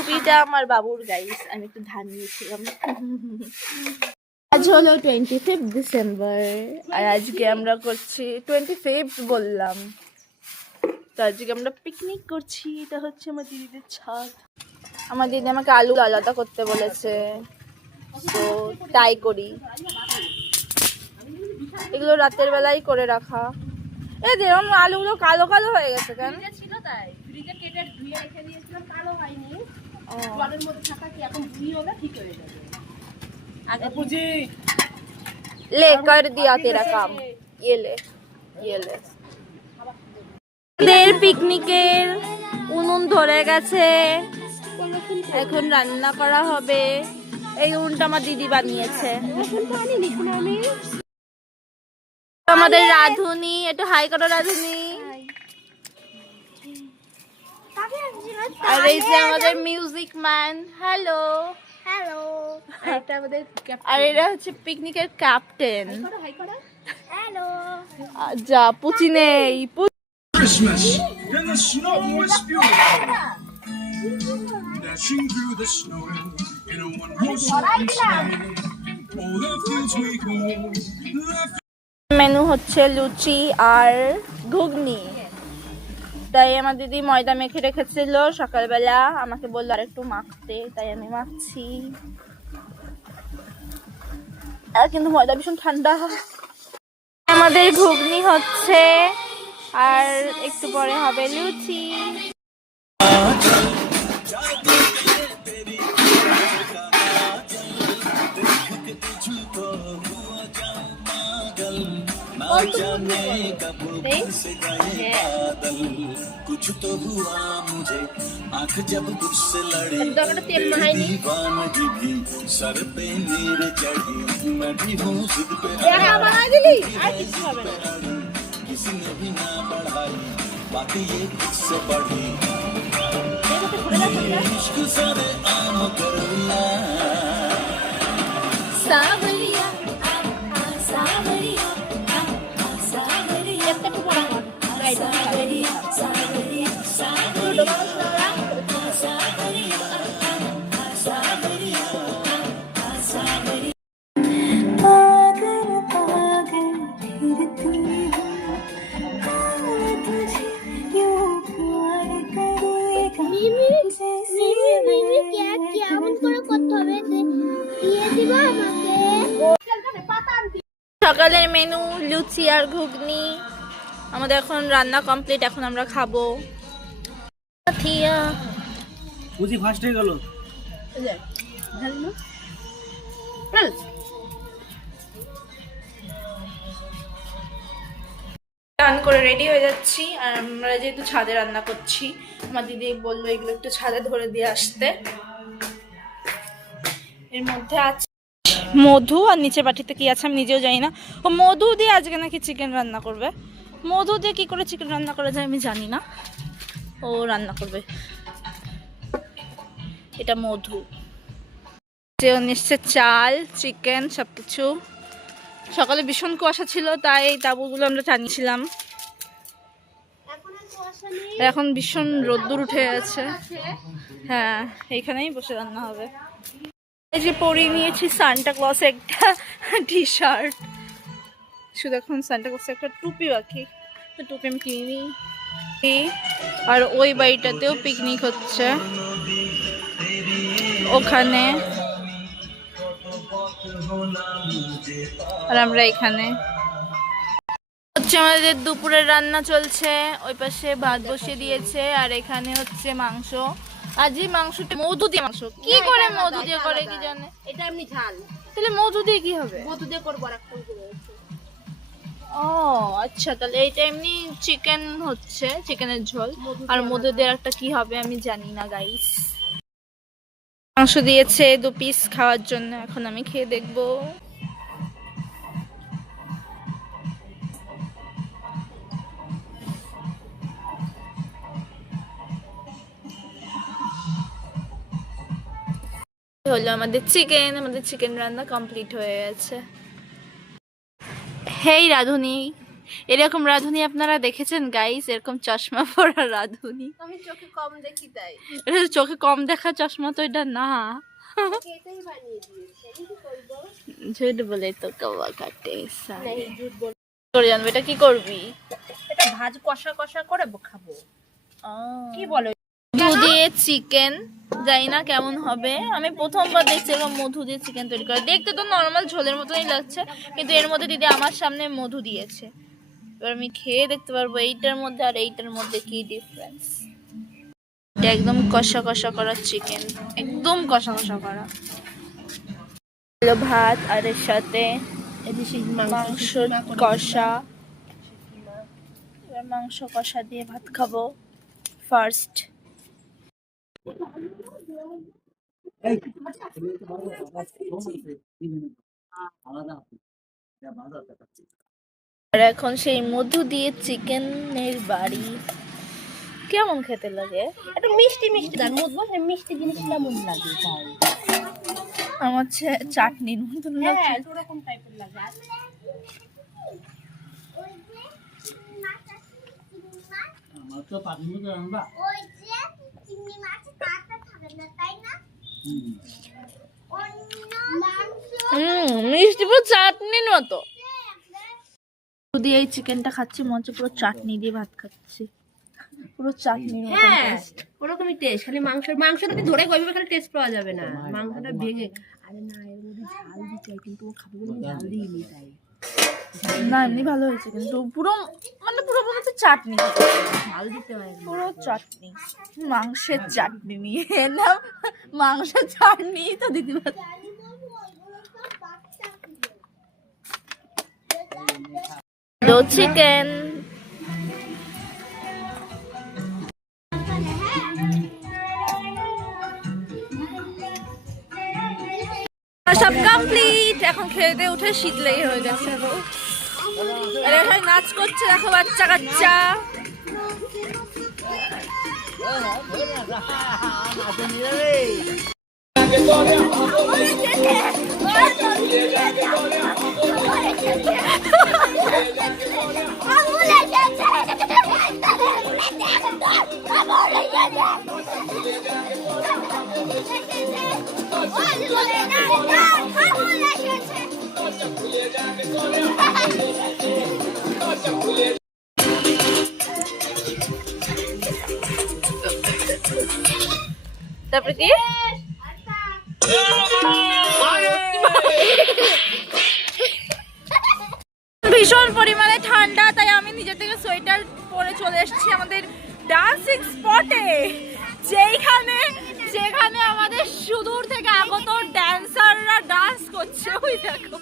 টুপিটা আমার বাবুর গাইস, আমি একটু ধান নিয়েছিলাম। আজ হলো 25 ডিসেম্বর আর আজকে আমরা করছি 25 বললাম, তো আজকে আমরা পিকনিক করছি। এটা হচ্ছে আমার দিদিদের ছাদ। আমার দিদি আমাকে আলু আলাদা করতে বলেছে, তো তাই করি। এগুলো রাতের বেলায় করে রাখা। এই দেখুন আলুগুলো কালো কালো হয়ে গেছে কেন? ছিল তাই ফ্রিজে কেটে ধুয়ে রেখে দিয়েছিলাম, কালো হয়নি। জলের মধ্যে থাকা কি এখন ধুই হলে ঠিক হয়ে যাবে। আগে पूजी ले कर दिया तेरा काम, ये ले দের পিকনিকের উনুন ধরে গেছে, এখন রান্না করা হবে। এই উনুনটা আমার দিদি বানিয়েছে। আমাদের রাধুনি, একটু হাই করো রাধুনি। আর এই যে আমাদের মিউজিক ম্যান, হ্যালো হ্যালো, এটা আমাদের আর এরা হচ্ছে পিকনিকের ক্যাপ্টেন। হাই করো হ্যালো। যা পুচি নেই। Christmas and the snow is beautiful. Dashing through the snow in a one horse open sleigh. Oh, the fields we go. Menu হচ্ছে লুচি আর ঘুগনি। তাই আমার দিদি ময়দা মেখে রেখেছিল সকালবেলা, আমাকে বললো আর একটু মাখতে, তাই আমি মাখছি। আর কিন্তু ময়দা ভীষণ ঠান্ডা। আমাদের ঘুগনি হচ্ছে আর একটু পরে হবে লুচি। कुछ तो हुआ मुझे आँख जब तुझसे लड़ी, दीवानगी भी सर पे मेरे चढ़ी, मैं भी हूँ जिद पे किसी ने भी ना बढ़ाई, बात ये किससे बढ़ी, इश्क सारे आम करना सावरिया सावरिया सावरिया सावरिया सावरिया सावरिया सावरिया सावरिया पागल पागल फिरती हूँ, तुझे यूं प्यार करेगा जैसे मैं क्या क्या করে করতে হবে দিয়ে দিবা আমাকে। সকালের মেনু লুচি আর ঘুগনি। আমাদের এখন রান্না কমপ্লিট, এখন আমরা খাবো। বুঝি ফার্স্ট হয়ে গেল। রান করে রেডি হয়ে যাচ্ছি, আর আমরা যেহেতু ছাদে রান্না করছি, আমার দিদি বললো এগুলো একটু ছাদে ধরে দিয়ে আসতে। এর মধ্যে আছে মধু, আর নিচে বাটিতে কি আছে আমি নিজেও জানি না। ও মধু দিয়ে আজকে নাকি চিকেন রান্না করবে। মধু দিয়ে কি করে চিকেন রান্না করা যায় আমি জানি না, ও রান্না করবে। এটা মধু, যে নিশ্চয় চাল চিকেন সবকিছু। সকালে ভীষণ কুয়াশা ছিল, তাই এই তাঁবুগুলো আমরা টানিয়েছিলাম। এখন ভীষণ রোদ্দুর উঠে গেছে। হ্যাঁ, এইখানেই বসে রান্না হবে। এই যে পরিয়ে নিয়েছি সান্টা ক্লসের একটা টি শার্ট, শুধু এখন সান্টা ক্লসের একটা টুপি বাকি, টুপি আমি কিনি। আর ওই বাড়িটাতেও পিকনিক হচ্ছে, ওখানে, আর আমরা এখানে হচ্ছে। আমাদের দুপুরের রান্না চলছে, ওই পাশে ভাত বসিয়ে দিয়েছে, আর এখানে হচ্ছে মাংস। আজই মাংসটা মধু দিয়ে, মাংস কি করে মধু দিয়ে করে কি জানে, এটা এমনি ঝাল, তাহলে মধু দিয়ে কি হবে? মধু দিয়ে করবো আর একটা ও আচ্ছা, তাহলে এইটা এমনি চিকেন হচ্ছে, চিকেনের ঝোল, আর মধু দিয়ে একটা কি হবে আমি জানি না গাইস। মাংস দিয়েছে 2 পিস খাওয়ার জন্য, এখন আমি খেয়ে দেখবো। হলো আমাদের চিকেন রান্না কমপ্লিট হয়ে গেছে। হেই রাধুনি, এরকম রাঁধুনি আপনারা দেখেছেন গাইস? এরকম চশমা পরা রাঁধুনি। আমি চোখে কম দেখি তাই এটা চোখে কম দেখা চশমা তো এটা না। এটাই বানিয়ে দিয়েছে, আমি কি করবো? ঝুট বলে তো কওয়া কাটে নেই, ঝুট বল। করে জানবো এটা কি করবি? এটা ভাজ কষা কষা করে খাবো। কি বলো? মধু দিয়ে চিকেন, জানি না কেমন হবে। আমি প্রথমবার দেখছি এরকম মধু দিয়ে চিকেন তৈরি করে। দেখতে তো নর্মাল ঝোলের মতনই লাগছে, কিন্তু এর মধ্যে দিদি আমার সামনে মধু দিয়েছে। এবার আমি খেয়ে দেখতে পারবো এইটার মধ্যে আর এইটার মধ্যে কি ডিফারেন্স। এটা একদম কষা কষা করা চিকেন, একদম কষা কষা করা। ভাত আর এর সাথে মাংস কষা। এবার মাংস কষা দিয়ে ভাত খাবো ফার্স্ট। আর এখন সেই মধু দিয়ে চিকেনের বাড়ি। কেমন খেতে লাগে? একটা মিষ্টি মিষ্টি তার মধ্যে মিষ্টি জিনিস কেমন লাগে তাই? আমার চাটনির মতন লাগছে। হ্যাঁ, ওরকম টাইপের লাগে। আমার তো পাঠিয়ে দেবো আমরা। মিষ্টি পুরো চাটনির মতো। শুধু এই চিকেনটা খাচ্ছি, মনে হচ্ছে পুরো চাটনি দিয়ে ভাত খাচ্ছি, পুরো চাটনির মতো হ্যাঁ, taste। ওরকমই টেস্ট। খালি মাংসটা তুমি ধরে গইবে, খালি টেস্ট পাওয়া যাবে না। মাংসটা ভেঙে। আরে না, এর মধ্যে ঝাল দিতে হয়, কিন্তু ও খাবে বলে ঝাল দিইনি তাই। না এমনি ভালো হয়েছে, কিন্তু পুরো মানে পুরো মনে হচ্ছে চাটনি, ঝাল দিতে হয়। পুরো চাটনি, মাংসের চাটনি নিয়ে এলাম। মাংসের চাটনি তো দিতে পারছি। চিকেন সব কমপ্লিট। এখন খেয়ে দিয়ে উঠে শীত লেগে হয়ে গেছে। আর এখানে নাচ করছে, দেখো বাচ্চা কাচ্চা। তারপরে কি ভীষণ পরিমাণে ঠান্ডা, তাই আমি নিজে থেকে সোয়েটার পরে চলে এসেছি আমাদের ডান্সিং স্পটে, যেখানে আমাদের সুদূর থেকে আগত ড্যান্সাররা ডান্স করছে। ওই দেখো